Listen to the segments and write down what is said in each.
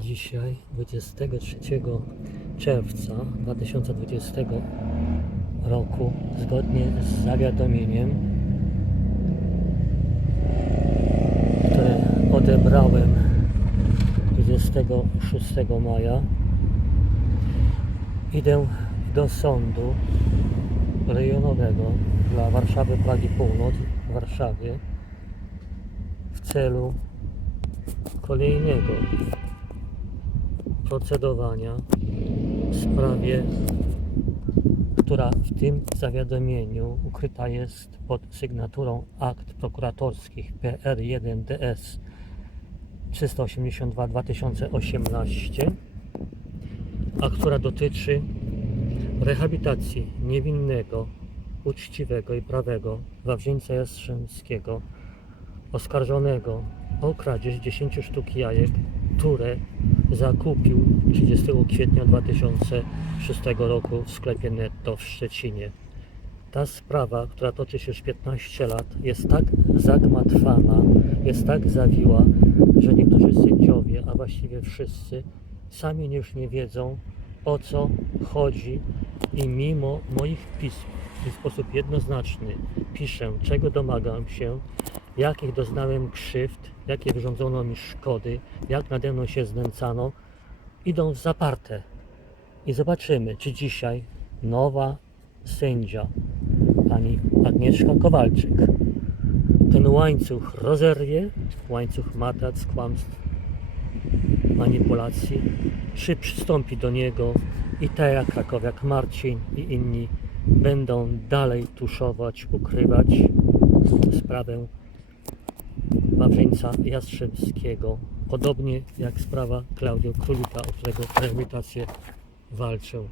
Dzisiaj, 23 czerwca 2020 roku, zgodnie z zawiadomieniem, które odebrałem 26 maja, idę do sądu rejonowego dla Warszawy Pragi Północ w Warszawie w celu kolejnego procedowania w sprawie, która w tym zawiadomieniu ukryta jest pod sygnaturą akt prokuratorskich PR1DS 382-2018, a która dotyczy rehabilitacji niewinnego, uczciwego i prawego Wawrzyńca Jastrzębskiego oskarżonego o kradzież 10 sztuk jajek, które zakupił 30 kwietnia 2006 roku w sklepie Netto w Szczecinie. Ta sprawa, która toczy się już 15 lat, jest tak zagmatwana, jest tak zawiła, że niektórzy sędziowie, a właściwie wszyscy, sami już nie wiedzą o co chodzi i mimo moich pism w sposób jednoznaczny piszę, czego domagam się, jakich doznałem krzywd, jakie wyrządzono mi szkody, jak nade mną się znęcano, idą w zaparte. I zobaczymy, czy dzisiaj nowa sędzia, pani Agnieszka Kowalczyk, ten łańcuch rozerwie, łańcuch matac, kłamstw, manipulacji, czy przystąpi do niego i tak jak Krakowiak Marcin i inni będą dalej tuszować, ukrywać sprawę Wawrzyńca Jastrzębskiego, podobnie jak sprawa Klaudio Królika, o którego rehabilitację walczył.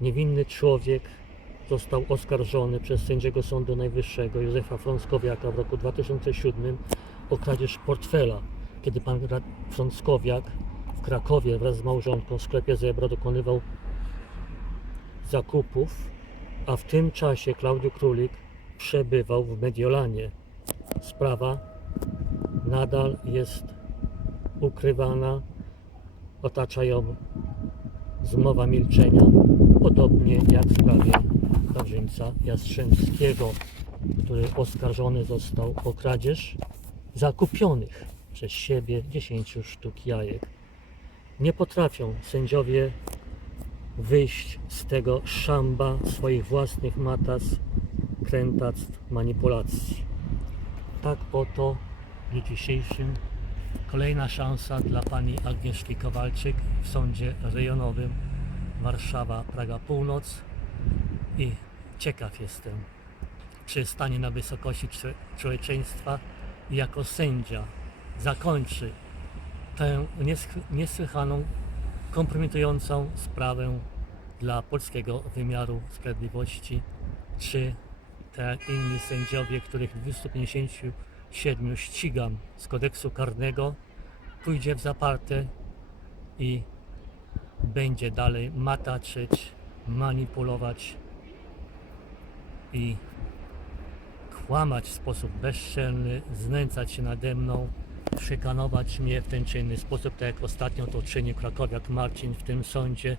Niewinny człowiek został oskarżony przez sędziego Sądu Najwyższego Józefa Frąckowiaka w roku 2007 o kradzież portfela, kiedy pan Frąckowiak w Krakowie wraz z małżonką w sklepie Zebra dokonywał zakupów, a w tym czasie Klaudiu Królik przebywał w Mediolanie. Sprawa nadal jest ukrywana, otacza ją zmowa milczenia, podobnie jak w sprawie Wawrzyńca Jastrzębskiego, który oskarżony został o kradzież zakupionych przez siebie 10 sztuk jajek. Nie potrafią sędziowie wyjść z tego szamba swoich własnych matas, krętactw, manipulacji. Tak oto w dniu dzisiejszym kolejna szansa dla pani Agnieszki Kowalczyk w sądzie rejonowym Warszawa, Praga Północ. I ciekaw jestem, czy stanie na wysokości człowie- człowieczeństwa i jako sędzia zakończy tę nies- niesłychaną, kompromitującą sprawę dla polskiego wymiaru sprawiedliwości, czy tak jak inni sędziowie, których 257 ścigam z kodeksu karnego, pójdzie w zaparte i będzie dalej mataczyć, manipulować i kłamać w sposób bezczelny, znęcać się nade mną, szykanować mnie w ten czy inny sposób, tak jak ostatnio to czynił krakowiak Marcin w tym sądzie,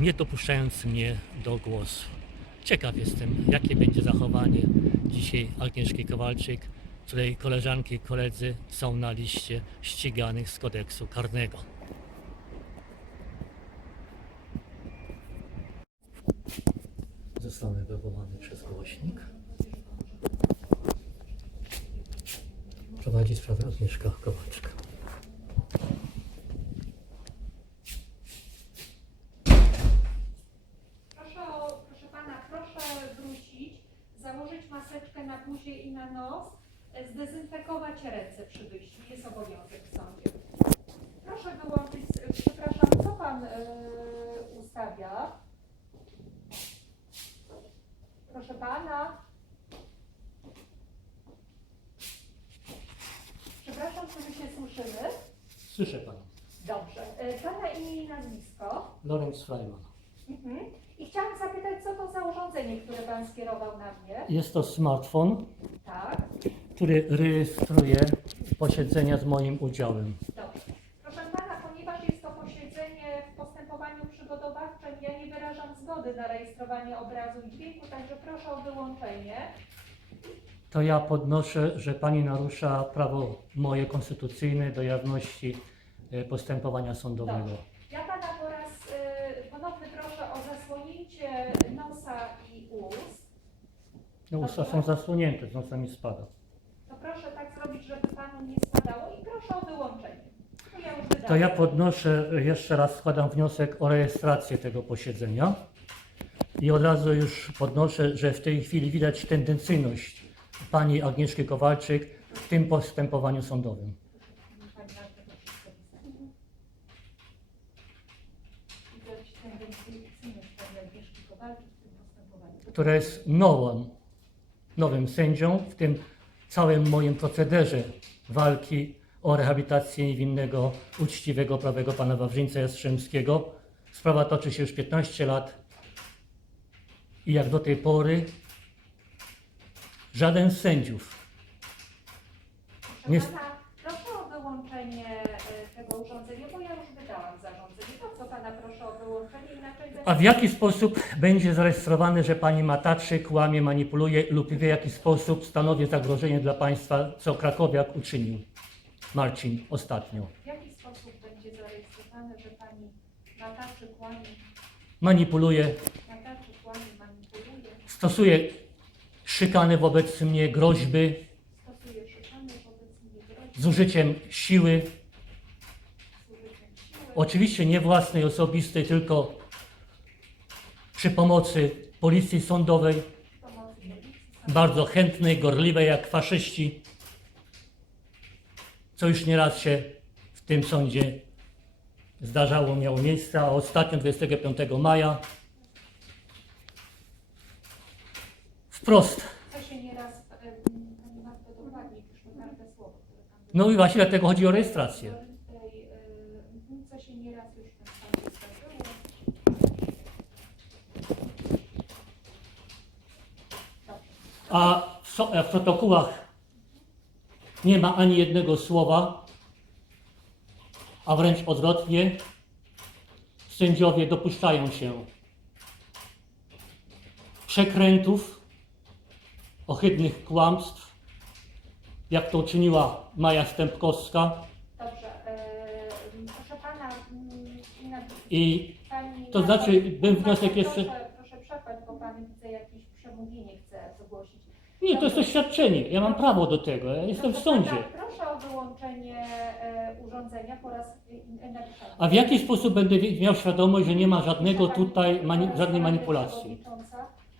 nie dopuszczając mnie do głosu. Ciekaw jestem, jakie będzie zachowanie dzisiaj Agnieszki Kowalczyk, której koleżanki i koledzy są na liście ściganych z kodeksu karnego. Zostanę wywołany przez głośnik. Prowadzi sprawę Agnieszka Kowalczyk. Proszę, o, proszę pana, proszę wrócić, założyć maseczkę na buzię i na nos, e, zdezynfekować ręce przy wyjściu. Jest obowiązek w sądzie. Proszę wyłączyć, przepraszam, co pan e, ustawia? Proszę pana. Przepraszam, czy my się słyszymy? Słyszę Pana. Dobrze. E, Pana imię i nazwisko? Lorenz Freiman. Mhm. I chciałam zapytać, co to za urządzenie, które Pan skierował na mnie? Jest to smartfon, Tak, który rejestruje posiedzenia z moim udziałem. dobrze. Proszę Pana, ponieważ jest to posiedzenie w postępowaniu przygotowawczym, ja nie wyrażam zgody na rejestrowanie obrazu i dźwięku, także proszę o wyłączenie. To ja podnoszę, że pani narusza prawo moje konstytucyjne do jawności e, postępowania sądowego. Ja Pana No usta są zasłonięte, z mi spada. To proszę tak zrobić, żeby panu nie spadało i proszę o wyłączenie. To ja już wydałam. To ja podnoszę, jeszcze raz składam wniosek o rejestrację tego posiedzenia i od razu już podnoszę, że w tej chwili widać tendencyjność pani Agnieszki Kowalczyk w tym postępowaniu sądowym. Pani Marta. Widać tendencyjność pani Agnieszki Kowalczyk w tym postępowaniu. która jest nową, nowym sędzią w tym całym moim procederze walki o rehabilitację niewinnego, uczciwego, prawego pana Wawrzyńca Jastrzębskiego. Sprawa toczy się już 15 lat i jak do tej pory żaden z sędziów Nie- proszę o wyłączenie e, tego urządzenia, bo ja już wydałam zarządzenie. To co pana proszę o wyłączenie, inaczej A w jaki sposób będzie zarejestrowane, że pani Mataczy kłamie, manipuluje lub w jaki sposób stanowi zagrożenie dla państwa, co Krakowiak uczynił? Marcin ostatnio? W jaki sposób będzie zarejestrowane, że pani Nataczy kłamie, Manipuluje, Nataczy kłamie, manipuluje, stosuje szykany wobec mnie, groźby. Stosuje szykany wobec mnie groźby, z użyciem siły, z użyciem siły, oczywiście nie własnej, osobistej, tylko przy pomocy policji sądowej, bardzo chętnej, gorliwej jak faszyści, co już nieraz się w tym sądzie zdarzało, miało miejsce, a ostatnio 25 maja wprost. e, No i właśnie dlatego chodzi o rejestrację. Tej, e, mhm, co się nieraz już w tym sądzie zdarzyło. Dobrze. A w, a w protokołach nie ma ani jednego słowa, a wręcz odwrotnie, sędziowie dopuszczają się przekrętów, ohydnych kłamstw, jak to uczyniła Maja Stępkowska Dobrze, e, proszę pana, mm, i To znaczy, bym wniosek jeszcze- Proszę, proszę przerwać, bo pan widzę jakieś przemówienie. Nie, to jest oświadczenie, ja mam prawo do tego, ja jestem w sądzie. pana, Proszę o wyłączenie e, urządzenia po raz. A w jaki sposób będę miał świadomość, że nie ma żadnego tutaj, mani- żadnej manipulacji?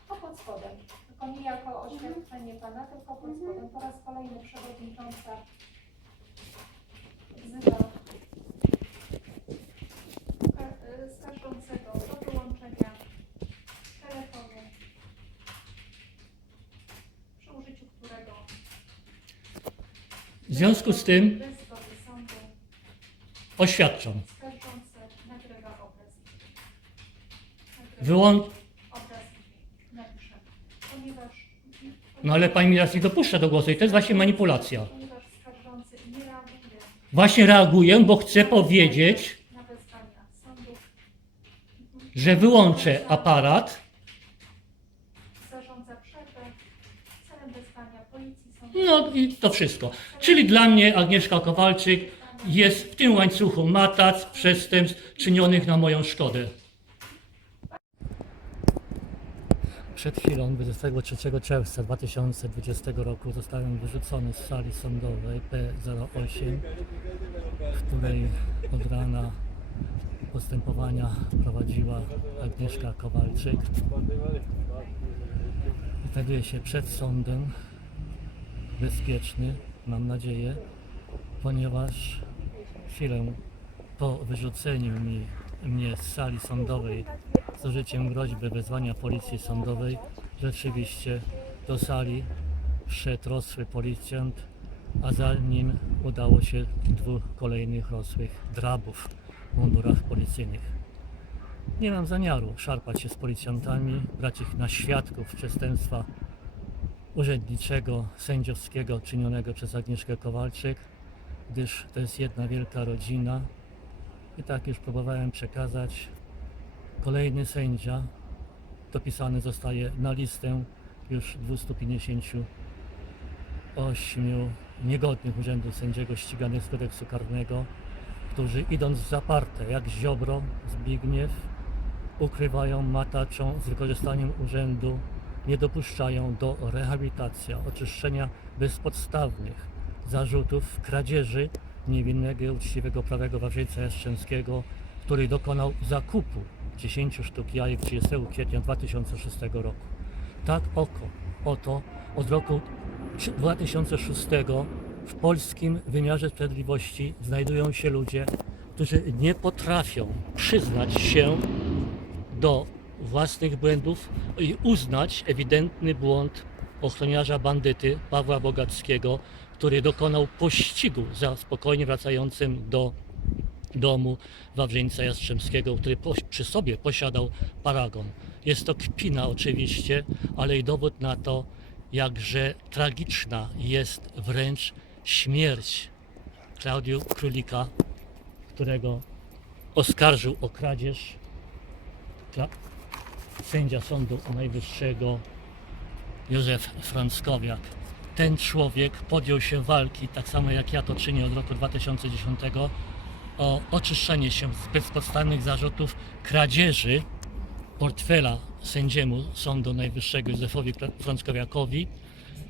To pod spodem. Tylko nie jako oświadczenie pana, tylko pod spodem. Po raz kolejny przewodnicząca wzywa ka- y, skarżącego do wyłączenia telefonu, przy użyciu którego W związku z tym oświadczam. skarżący nagrywa obraz. Nagrywa Wyłą... obraz i napiszę. Ponieważ, No ale pani mi raz nie dopuszcza do głosu i to jest właśnie manipulacja. Właśnie reaguję, bo chcę powiedzieć, że wyłączę aparat, zarządza przerwę celem wezwania policji sądu. No i to wszystko. Czyli dla mnie Agnieszka Kowalczyk jest w tym łańcuchu matac przestępstw czynionych na moją szkodę. Przed chwilą, 23 czerwca 2020 roku, zostałem wyrzucony z sali sądowej P08, w której od rana postępowania prowadziła Agnieszka Kowalczyk. Znajduję się przed sądem, bezpieczny, mam nadzieję, ponieważ chwilę po wyrzuceniu mi, mnie z sali sądowej z użyciem groźby wezwania policji sądowej rzeczywiście do sali wszedł rosły policjant, a za nim udało się dwóch kolejnych rosłych drabów w mundurach policyjnych. Nie mam zamiaru szarpać się z policjantami, brać ich na świadków przestępstwa urzędniczego, sędziowskiego czynionego przez Agnieszkę Kowalczyk, gdyż to jest jedna wielka rodzina. I tak już próbowałem przekazać, kolejny sędzia dopisany zostaje na listę już 258 niegodnych urzędu sędziego ściganych z kodeksu karnego, którzy idąc w zaparte, jak Ziobro, Zbigniew, ukrywają, mataczą z wykorzystaniem urzędu, nie dopuszczają do rehabilitacji, oczyszczenia bezpodstawnych zarzutów kradzieży niewinnego uczciwego prawego Wawrzyńca Jastrzębskiego, który dokonał zakupu 10 sztuk jajek 30 kwietnia 2006 roku. Tak oko, oto od roku 2006 w polskim wymiarze sprawiedliwości znajdują się ludzie, którzy nie potrafią przyznać się do własnych błędów i uznać ewidentny błąd ochroniarza bandyty Pawła Bogackiego, który dokonał pościgu za spokojnie wracającym do domu Wawrzyńca Jastrzębskiego, który przy sobie posiadał paragon. Jest to kpina oczywiście, ale i dowód na to, jakże tragiczna jest wręcz śmierć Klaudiu Królika, którego oskarżył o kradzież sędzia Sądu Najwyższego Józef Franckowiak. Ten człowiek podjął się walki, tak samo jak ja to czynię od roku 2010, o oczyszczenie się z bezpodstawnych zarzutów kradzieży portfela sędziemu Sądu Najwyższego Józefowi Franckowiakowi,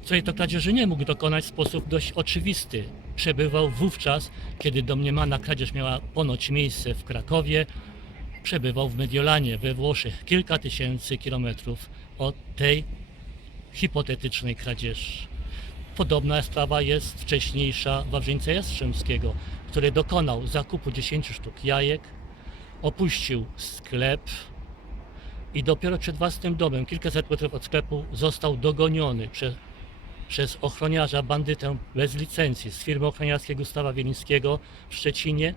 której to kradzieży nie mógł dokonać w sposób dość oczywisty. Przebywał wówczas, kiedy domniemana kradzież miała ponoć miejsce w Krakowie, przebywał w Mediolanie we Włoszech, kilka tysięcy kilometrów od tej hipotetycznej kradzieży. Podobna sprawa jest wcześniejsza Wawrzyńca Jastrzębskiego, który dokonał zakupu 10 sztuk jajek, opuścił sklep i dopiero przed własnym domem, kilkaset metrów od sklepu, został dogoniony przez, ochroniarza, bandytę bez licencji z firmy ochroniarskiej Gustawa Wielińskiego w Szczecinie,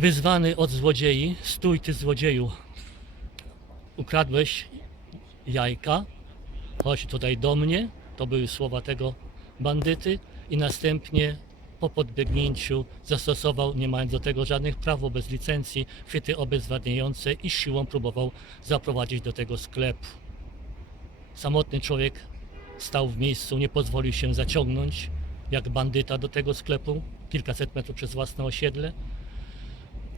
wyzwany od złodziei, stój ty złodzieju, ukradłeś jajka, chodź tutaj do mnie, to były słowa tego bandyty. I następnie po podbiegnięciu zastosował, nie mając do tego żadnych praw, bez licencji, chwyty obezwładniające i siłą próbował zaprowadzić do tego sklepu. Samotny człowiek stał w miejscu, nie pozwolił się zaciągnąć, jak bandyta do tego sklepu, kilkaset metrów przez własne osiedle.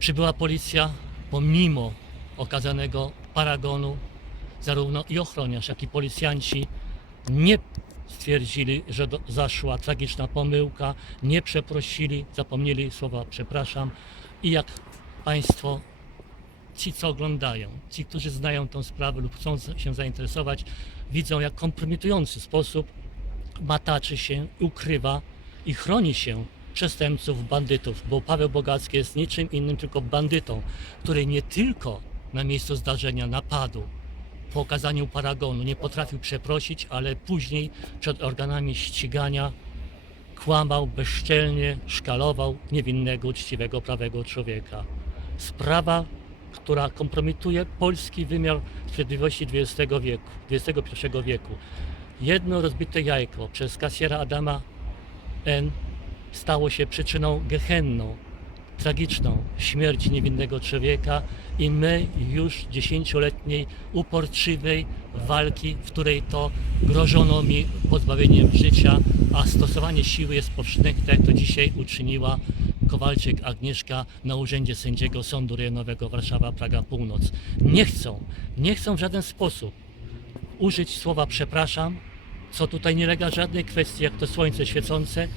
Przybyła policja, pomimo okazanego paragonu, zarówno i ochroniarz, jak i policjanci nie stwierdzili, że do, zaszła tragiczna pomyłka, nie przeprosili, zapomnieli słowa przepraszam i jak Państwo, ci co oglądają, ci, którzy znają tą sprawę lub chcą się zainteresować, widzą jak kompromitujący sposób mataczy się, ukrywa i chroni się przestępców, bandytów, bo Paweł Bogacki jest niczym innym, tylko bandytą, który nie tylko na miejscu zdarzenia napadu, po okazaniu paragonu nie potrafił przeprosić, ale później przed organami ścigania kłamał bezczelnie, szkalował niewinnego, uczciwego, prawego człowieka. Sprawa, która kompromituje polski wymiar sprawiedliwości XX wieku, XXI wieku. Jedno rozbite jajko przez kasjera Adama N. stało się przyczyną gehenną, tragiczną śmierci niewinnego człowieka i my już dziesięcioletniej uporczywej walki, w której to grożono mi pozbawieniem życia, a stosowanie siły jest powszechne, tak jak to dzisiaj uczyniła Kowalczyk Agnieszka na urzędzie sędziego Sądu Rejonowego Warszawa Praga Północ. Nie chcą, nie chcą w żaden sposób użyć słowa przepraszam, co tutaj nie lega żadnej kwestii, jak to słońce świecące,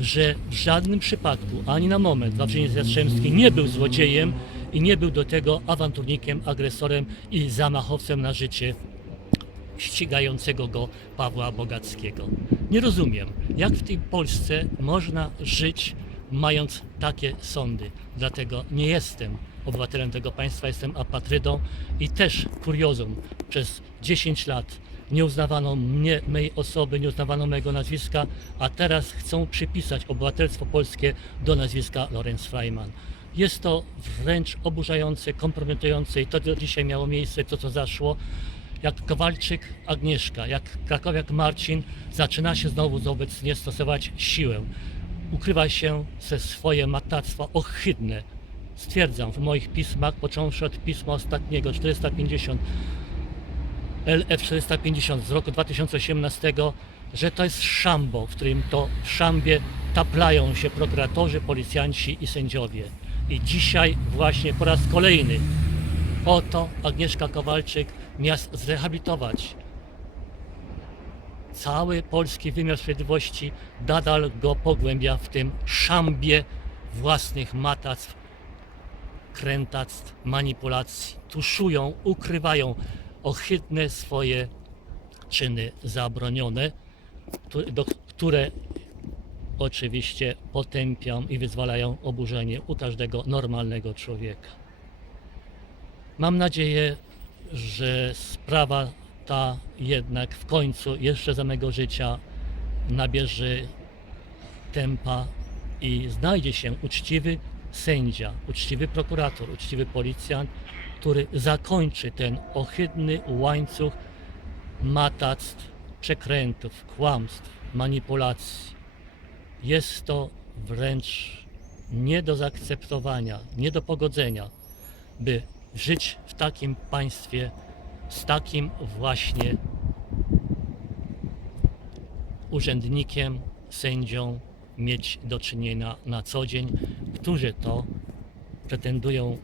że w żadnym przypadku, ani na moment Wawrzyniec Jastrzębski nie był złodziejem i nie był do tego awanturnikiem, agresorem i zamachowcem na życie ścigającego go Pawła Bogackiego. Nie rozumiem, jak w tej Polsce można żyć mając takie sądy. Dlatego nie jestem obywatelem tego państwa, jestem apatrydą i też kuriozum. Przez 10 lat nie uznawano mnie, mej osoby, nie uznawano mojego nazwiska, a teraz chcą przypisać obywatelstwo polskie do nazwiska Lorenz Freiman. Jest to wręcz oburzające, kompromitujące i to do dzisiaj miało miejsce, to co zaszło jak Kowalczyk Agnieszka, jak Krakowiak Marcin zaczyna się znowu obecnie stosować siłę. Ukrywa się ze swoje matactwa ohydne. Stwierdzam w moich pismach, począwszy od pisma ostatniego, 450, LF450 z roku 2018, że to jest szambo, w którym to w szambie taplają się prokuratorzy, policjanci i sędziowie. I dzisiaj właśnie po raz kolejny oto Agnieszka Kowalczyk miast zrehabilitować cały polski wymiar sprawiedliwości nadal go pogłębia w tym szambie własnych matactw, krętactw, manipulacji. Tuszują, ukrywają ohydne swoje czyny zabronione, które oczywiście potępią i wyzwalają oburzenie u każdego normalnego człowieka. Mam nadzieję, że sprawa ta jednak w końcu, jeszcze za mego życia, nabierze tempa i znajdzie się uczciwy sędzia, uczciwy prokurator, uczciwy policjant, który zakończy ten ohydny łańcuch matactw, przekrętów, kłamstw, manipulacji. Jest to wręcz nie do zaakceptowania, nie do pogodzenia, by żyć w takim państwie z takim właśnie urzędnikiem, sędzią mieć do czynienia na co dzień, którzy to pretendują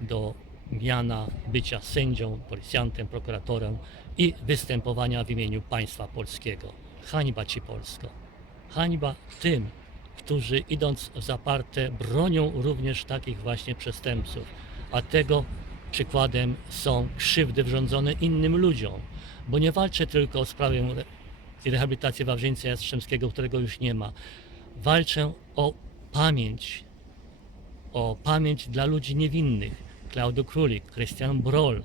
do miana bycia sędzią, policjantem, prokuratorem i występowania w imieniu państwa polskiego. Hańba ci Polsko. Hańba tym, którzy idąc w zaparte bronią również takich właśnie przestępców. A tego przykładem są krzywdy wyrządzone innym ludziom. Bo nie walczę tylko o sprawę re- i rehabilitację Wawrzyńca Jastrzębskiego, którego już nie ma. Walczę o pamięć, o pamięć dla ludzi niewinnych. Klaudio Królik, Krystian Broll,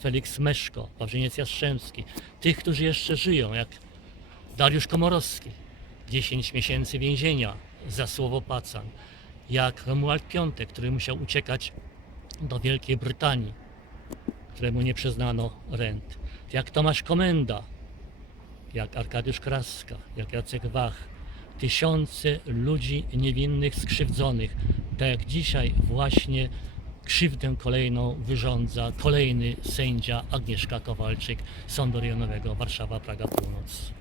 Felix Meszko, Wawrzyniec Jastrzębski. Tych, którzy jeszcze żyją, jak Dariusz Komorowski, 10 miesięcy więzienia za słowo pacan, jak Romuald Piątek, który musiał uciekać do Wielkiej Brytanii, któremu nie przyznano rent, jak Tomasz Komenda, jak Arkadiusz Kraska, jak Jacek Wach, tysiące ludzi niewinnych, skrzywdzonych, tak jak dzisiaj właśnie krzywdę kolejną wyrządza kolejny sędzia Agnieszka Kowalczyk Sądu Rejonowego Warszawa-Praga Północ.